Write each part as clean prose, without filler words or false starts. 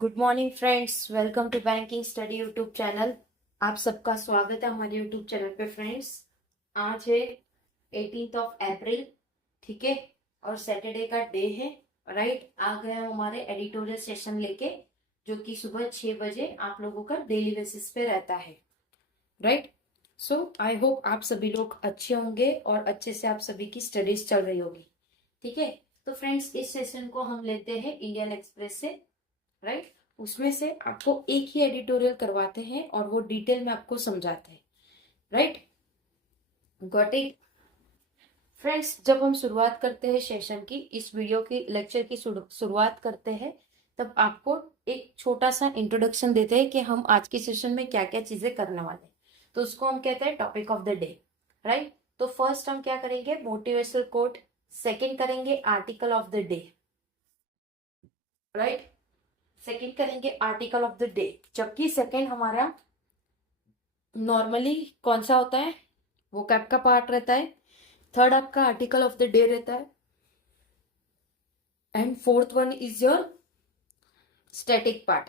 Good morning friends, welcome to banking study YouTube channel. आप सबका स्वागत है हमारे यूट्यूब चैनल पे। फ्रेंड्स, आज है 18 अप्रैल, ठीक है, और सैटरडे का डे है। राइट, आ गए हम हमारे एडिटोरियल सेशन लेके, जो कि सुबह 6 बजे आप लोगों का डेली बेसिस पे रहता है। राइट, सो आई होप आप सभी लोग अच्छे होंगे और अच्छे से आप सभी की स्टडीज चल रही होगी। ठीक है, तो फ्रेंड्स, इस सेशन को हम लेते हैं इंडियन एक्सप्रेस से। राइट, उसमें से आपको एक ही एडिटोरियल करवाते हैं और वो डिटेल में आपको समझाते हैं। Right, got it friends. जब हम शुरुआत करते हैं सेशन की, इस वीडियो की लेक्चर की शुरुआत करते हैं, तब आपको एक छोटा सा इंट्रोडक्शन देते हैं कि हम आज की सेशन में क्या क्या चीजें करने वाले हैं। तो उसको हम कहते हैं topic of the day. Right, तो फर्स्ट हम क्या करेंगे, मोटिवेशनल कोट। सेकंड करेंगे article of the day. Right, second करेंगे आर्टिकल ऑफ द डे, जबकि सेकंड हमारा नॉर्मली कौन सा होता है, वो कैप का पार्ट रहता है। थर्ड आपका आर्टिकल ऑफ द डे रहता है, and fourth one is your static part.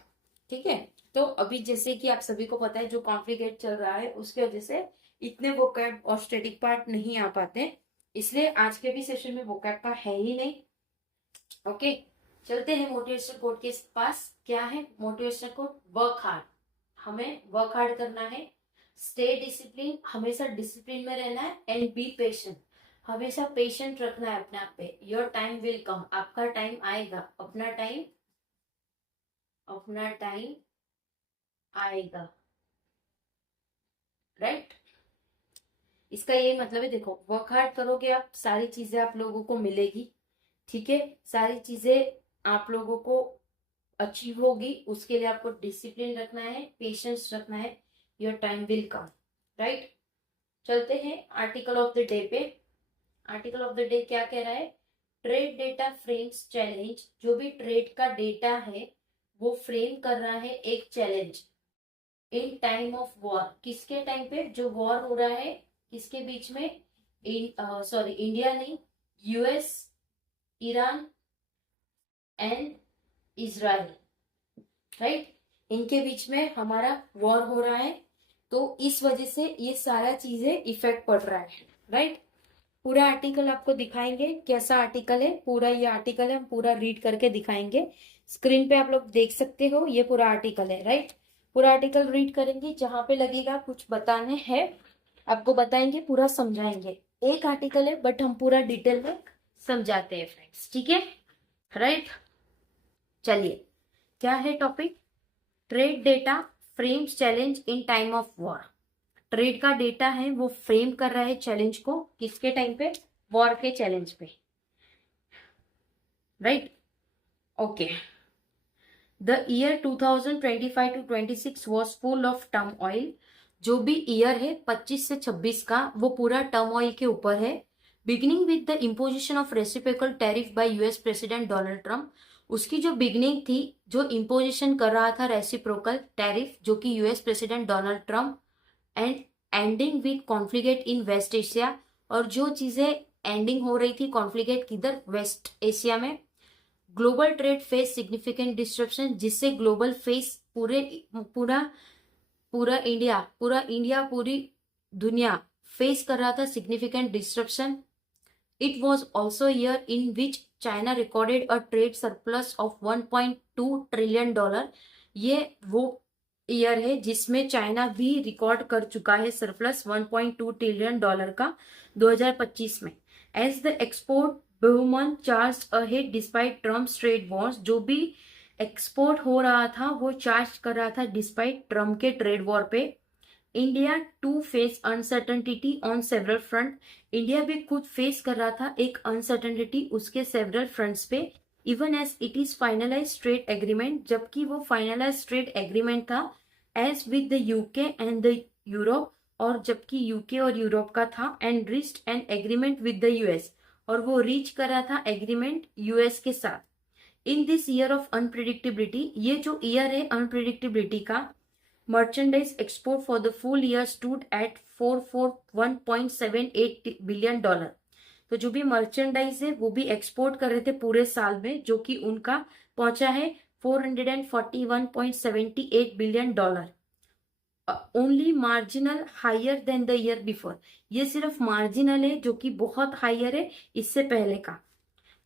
ठीक है, तो अभी जैसे कि आप सभी को पता है, जो कॉन्फ्लिक्ट चल रहा है उसकी वजह से इतने वोकैब और स्टैटिक पार्ट नहीं आ पाते, इसलिए आज के भी सेशन में वोकैब का है ही नहीं। ओके, चलते हैं मोटिवेशनल कोट के पास। क्या है मोटिवेशनल कोट? वर्क हार्ड, हमें वर्क हार्ड करना है। स्टे डिसिप्लिन, हमेशा डिसिप्लिन में रहना है। एंड बी पेशेंट, हमेशा पेशेंट रखना है अपने आप पे। योर टाइम विल कम, आपका टाइम आएगा, अपना टाइम आएगा। राइट, इसका यही मतलब है, देखो वर्क हार्ड करोगे आप, सारी चीजें आप लोगों को मिलेगी। ठीक है, सारी चीजें आप लोगों को अचीव होगी, उसके लिए आपको डिसिप्लिन रखना है, पेशेंस रखना है। Your time will come. Right, चलते हैं आर्टिकल ऑफ द डे पे। आर्टिकल ऑफ द डे क्या कह रहा है? Trade data frames challenge. जो भी ट्रेड का डेटा है वो फ्रेम कर रहा है एक challenge in time of war. किसके टाइम पे? जो वॉर हो रहा है किसके बीच में? सॉरी, इंडिया नहीं, US, Iran and Israel. Right, इनके बीच में हमारा वॉर हो रहा है, तो इस वजह से ये सारा चीजें इफेक्ट पड़ रहा है। राइट, पूरा आर्टिकल आपको दिखाएंगे, कैसा आर्टिकल है, पूरा ये आर्टिकल है, हम पूरा रीड करके दिखाएंगे। स्क्रीन पे आप लोग देख सकते हो, ये पूरा आर्टिकल है। राइट, पूरा आर्टिकल रीड करेंगे, जहां पे लगेगा कुछ बताने हैं आपको बताएंगे, पूरा समझाएंगे। एक आर्टिकल है बट हम पूरा डिटेल में समझाते हैं फ्रेंड्स। ठीक है, राइट, चलिए, क्या है topic? Trade data frames challenge in time of war. Trade का डेटा है वो फ्रेम कर रहा है चैलेंज को, किसके टाइम पे? वॉर के चैलेंज पे। Right, okay. The year 2025 to 26 was full of turmoil. जो भी ईयर है 25 से 26 का, वो पूरा टर्म ऑयल के ऊपर है। Beginning with the imposition of reciprocal tariff bye US president Donald Trump. उसकी जो बिगिनिंग थी, जो इम्पोजिशन कर रहा था रेसिप्रोकल टैरिफ, जो कि US president Donald Trump, and ending with conflict in West Asia. और जो चीजें एंडिंग हो रही थी कॉन्फ्लिक्ट किधर? वेस्ट एशिया में। Global trade face significant disruption, जिससे ग्लोबल फेस पूरा पूरी दुनिया फेस कर रहा था significant disruption. It was also year in which China recorded a trade surplus of $1.2 trillion. ये वो ईयर है जिसमें चाइना भी रिकॉर्ड कर चुका है सरप्लस $1.2 ट्रिलियन का 2025 में। एज द एक्सपोर्ट बहुमन charge ahead despite Trump trade wars. जो भी एक्सपोर्ट हो रहा था वो चार्ज कर रहा था डिस्पाइट ट्रम्प के ट्रेड वॉर पे। India to face uncertainty on several front. India भी खुद फेस कर रहा था एक अनसर्टनिटी उसके सेवरल फ्रंट्स पे। Even as it is finalise trade agreement, जबकि वो फाइनलाइज ट्रेड एग्रीमेंट था as with the UK and the Europe, और जबकि यूके और यूरोप का था। And reached an agreement with the US, और वो रीच कर रहा था एग्रीमेंट यूएस के साथ। In this year of unpredictability, ये जो ईयर है अनप्रिडिक्टेबिलिटी का, merchandise export for the full year stood at $441.78 billion। तो जो भी मर्चेंडाइज है वो भी एक्सपोर्ट कर रहे थे पूरे साल में, जो कि उनका पहुंचा है $441.78 billion, only marginal higher than the year before. ये सिर्फ मार्जिनल है जो कि बहुत हायर है इससे पहले का।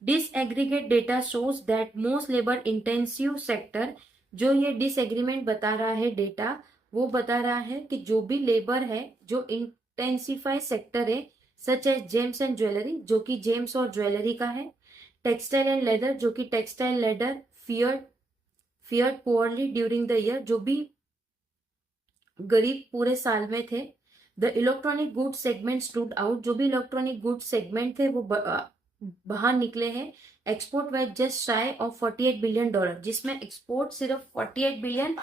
Disaggregate data shows that most labour intensive sector, जो ये डिसएग्रीमेंट बता रहा है डेटा, वो बता रहा है कि जो भी लेबर है जो इंटेंसिफाई सेक्टर है, such as gems and jewellery, जो कि जेम्स और ज्वेलरी का है, टेक्सटाइल एंड लेदर, जो कि textile leather feared poorly during the year, जो भी गरीब पूरे साल में थे। The electronic good segment stood out, जो भी इलेक्ट्रॉनिक गुड सेगमेंट थे वो बाहर निकले हैं। Export wise just shy of $48 billion, जिसमें एक्सपोर्ट सिर्फ $48 बिलियन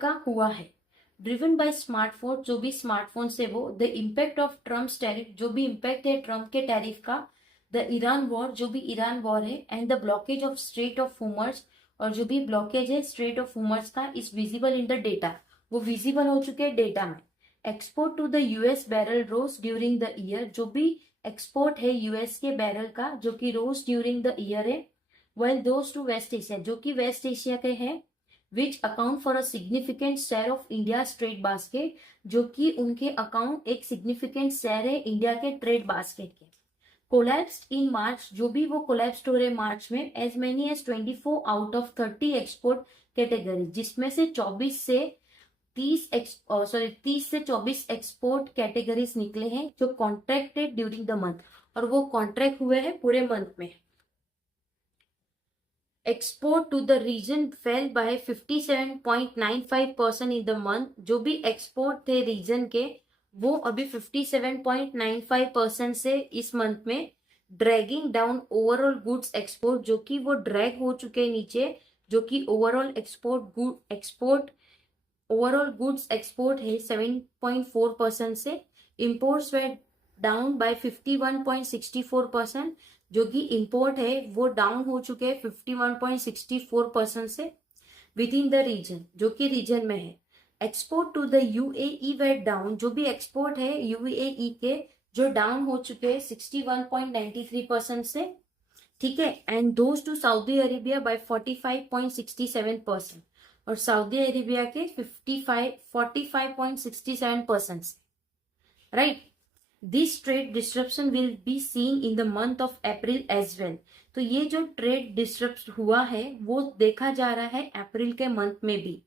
का हुआ है। ड्रिवन बाय स्मार्टफोन, जो भी स्मार्टफोन से वो, the impact of Trump tariff, जो भी इम्पैक्ट है ट्रम्प के टैरिफ का, द ईरान वॉर, जो भी ईरान वॉर है, and the blockage of strait of हुमर्स, और जो भी ब्लॉकेज है स्ट्रेट ऑफ हुमर्स का, is visible in the data, वो विजिबल हो चुके हैं डेटा में। Export to the US barrel rose during the year, जो भी एक्सपोर्ट है यूएस के बैरल का जो कि रोज ड्यूरिंग द ईयर है। Well those to West Asia, जो कि वेस्ट एशिया के हैं, which account for a significant share of India trade basket, जो कि उनके अकाउंट एक सिग्निफिकेंट शेयर है इंडिया के ट्रेड बास्केट के। कोलैप्स्ड इन मार्च, जो भी वो कोलैप्स्ड हो रहे मार्च में, as many as 24 out of 30 export category, जिसमें से 24 से 24 एक्सपोर्ट कैटेगरीज निकले हैं जो कॉन्ट्रैक्टेड ड्यूरिंग द मंथ, और वो कॉन्ट्रैक्ट हुए हैं पूरे मंथ में। Export to the region fell by 57.95% in the month, जो भी एक्सपोर्ट थे रीजन के वो अभी 57.95% से इस मंथ में, dragging down overall goods export, जो कि वो ड्रैग हो चुके हैं नीचे, जो कि ओवरऑल ओवरऑल गुड्स एक्सपोर्ट है 7.4% से। इंपोर्ट्स वे डाउन बाय 51.64%, जो कि इंपोर्ट है वो डाउन हो चुके हैं 51.64% से विद इन द रीजन, जो कि रीजन में है। Export to the UAE went down, जो भी एक्सपोर्ट है यूएई के जो डाउन हो चुके हैं 61.93% से, ठीक है। And those to Saudi Arabia by 45.67%, और सऊदी अरेबिया के 45.67% से, right. This trade disruption will be seen in the month of April as well, तो ये जो ट्रेड डिस्ट्रप्ट हुआ है वो देखा जा रहा है अप्रैल के मंथ में भी।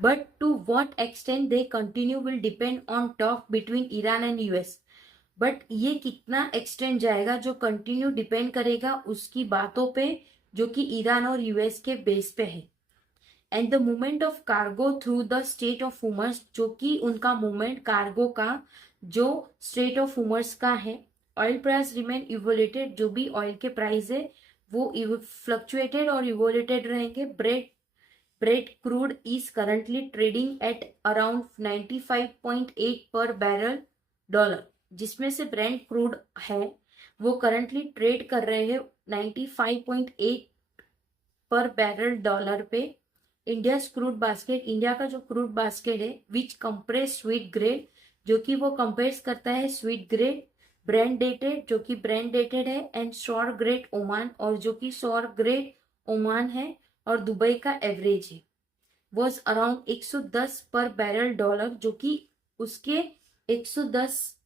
But to what extent they continue will depend on talk between Iran and US, but ये कितना एक्सटेंड जाएगा जो कंटिन्यू डिपेंड करेगा उसकी बातों पे जो कि ईरान और यूएस के बेस पे है। And the movement of cargo through the strait of हुमर्स, जो कि उनका मूवमेंट कार्गो का जो स्ट्रेट ऑफ हुमर्स का है। ऑयल प्राइस रिमेन इवोलेटेड, जो भी ऑयल के प्राइस है वो फ्लक्चुएटेड और इवोलेटेड रहेंगे। Bread crude is currently trading at around 95.8 पर बैरल डॉलर, जिसमें से ब्रेंट क्रूड है वो करंटली ट्रेड कर रहे हैं 95.8 पर बैरल डॉलर पे। इंडिया क्रूड बास्केट, इंडिया का जो क्रूड बास्केट है विच कंप्रेस स्वीट ग्रेड, जो कि वो कंपेयर्स करता है स्वीट ग्रेड, ब्रांड डेटेड जो कि ब्रांड डेटेड है, एंड शोर ग्रेड ओमान, और जो कि शोर ग्रेड ओमान है, और दुबई का एवरेज है वॉज अराउंड 110 पर बैरल डॉलर, जो कि उसके 110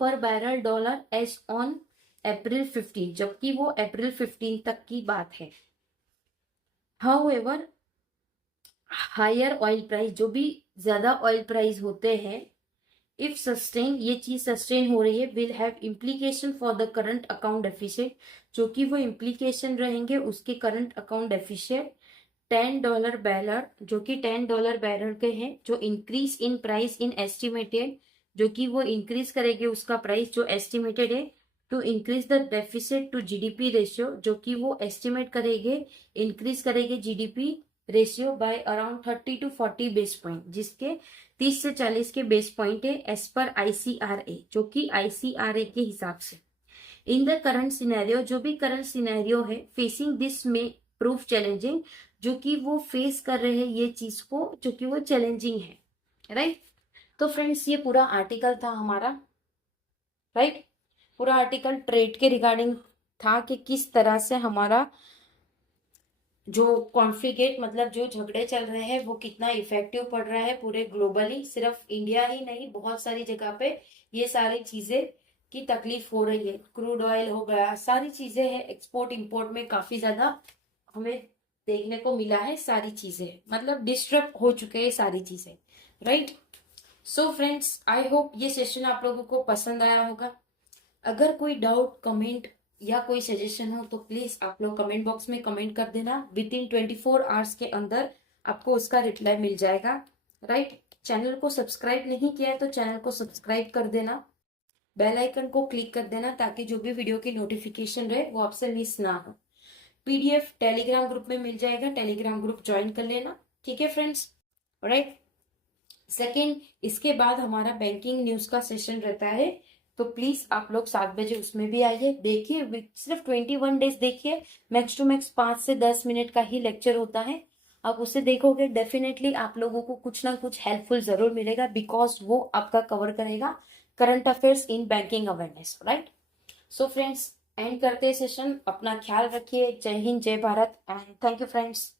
पर barrel dollar as on April 15, जबकि वो अप्रैल 15 तक की बात है। हाउएवर हायर ऑयल प्राइस, जो भी ज्यादा ऑयल प्राइस होते हैं, इफ सस्टेन, ये चीज सस्टेन हो रही है, will have implication for the current account deficit, जो कि वो इम्प्लीकेशन रहेंगे उसके करंट अकाउंट डेफिसिट। $10 बैरल, जो कि $10 बैरल के हैं, जो increase in price in estimated, जो कि वो इंक्रीज करेंगे उसका प्राइस जो एस्टिमेटेड है, to increase the deficit to GDP ratio, जो कि वो एस्टिमेट करेंगे इंक्रीज करेंगे GDP ratio by around 30 to 40 base point, जिसके 30 से 40 के बेस पॉइंट है एज पर ICRA, जो कि ICRA के हिसाब से। इन द करंट सिनेरियो, जो भी करंट सिनेरियो है, फेसिंग दिस में प्रूफ चैलेंजिंग, जो कि वो फेस कर रहे हैं ये चीज को, जो कि वो चैलेंजिंग है, राइट। तो फ्रेंड्स ये पूरा आर्टिकल था हमारा, राइट। पूरा आर्टिकल ट्रेड के रिगार्डिंग था कि किस तरह से हमारा जो कॉन्फ्लिक्ट मतलब जो झगड़े चल रहे हैं वो कितना इफेक्टिव पड़ रहा है पूरे ग्लोबली, सिर्फ इंडिया ही नहीं बहुत सारी जगह पे ये सारी चीजें की तकलीफ हो रही है। क्रूड ऑयल हो गया, सारी चीजें हैं, एक्सपोर्ट इंपोर्ट में काफी ज्यादा हमें देखने को मिला है, सारी चीजें मतलब डिस्टर्ब हो चुके हैं सारी चीजें, right. So friends, I hope ये सेशन आप लोगों को पसंद आया होगा। अगर कोई डाउट, कमेंट या कोई सजेशन हो तो प्लीज आप लोग कमेंट बॉक्स में कमेंट कर देना। विद इन 24 आवर्स के अंदर आपको उसका रिप्लाई मिल जाएगा, राइट। चैनल को सब्सक्राइब नहीं किया है तो चैनल को सब्सक्राइब कर देना, बेल आइकन को क्लिक कर देना ताकि जो भी वीडियो की नोटिफिकेशन रहे वो आपसे मिस ना हो। पीडीएफ टेलीग्राम ग्रुप में मिल जाएगा, टेलीग्राम ग्रुप ज्वाइन कर लेना, ठीक है फ्रेंड्स, राइट। सेकेंड, इसके बाद हमारा बैंकिंग न्यूज का सेशन रहता है, तो प्लीज आप लोग 7 बजे उसमें भी आइए, देखिए सिर्फ 21 डेज देखिए, मैक्स टू मैक्स 5 से 10 मिनट का ही लेक्चर होता है। आप उसे देखोगे डेफिनेटली आप लोगों को कुछ ना कुछ हेल्पफुल जरूर मिलेगा, बिकॉज वो आपका कवर करेगा current affairs in banking awareness, right. So friends, and करते हैं सेशन, अपना ख्याल रखिए, जय हिंद जय Bharat and thank you friends.